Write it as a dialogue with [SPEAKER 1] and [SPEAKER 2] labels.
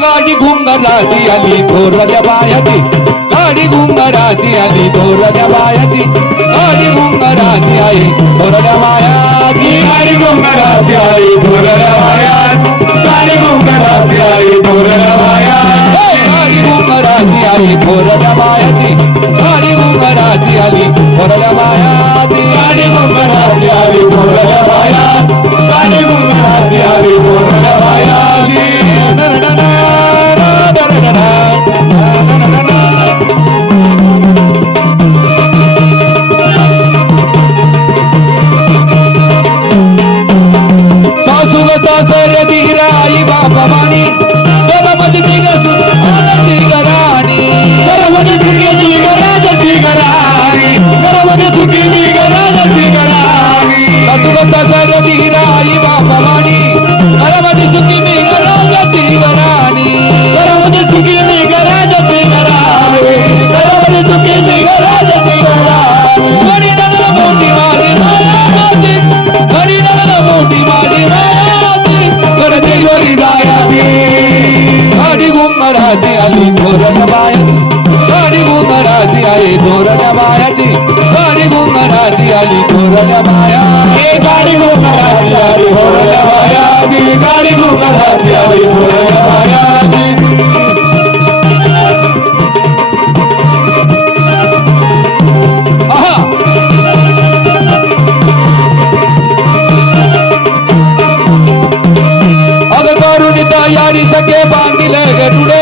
[SPEAKER 1] गाडी घुंगराती आली थोरल्या बायाची. गाडी घुंगराती आली थोरल्या बायाची. गाडी घुंगराती आई थोरल्या बायाची. गाडी घुंगराती आई थोरल्या बायात गाडी घुंगराती आई थोरल्या बायात गाडी घुंगराती आई थोरल्या बायाची. गाडी घुंगराती आली थोरल्या बायाची. गाडी घुंगराती सासू ग सासर धीरा आई बाबा मानी घरामध्ये तिघ आनंदी घराणी घरामध्ये तुझी घुमराची आली थोरल्या बायाची गाडी घुमराची आई थोरल्या बायाची गाडी घुमराची आली थोरल्या बाया गाडी घुमराची आली थोरल्या बायाची गाडी घुमराची आली करून तयारी सगळे बांधिले गडुडे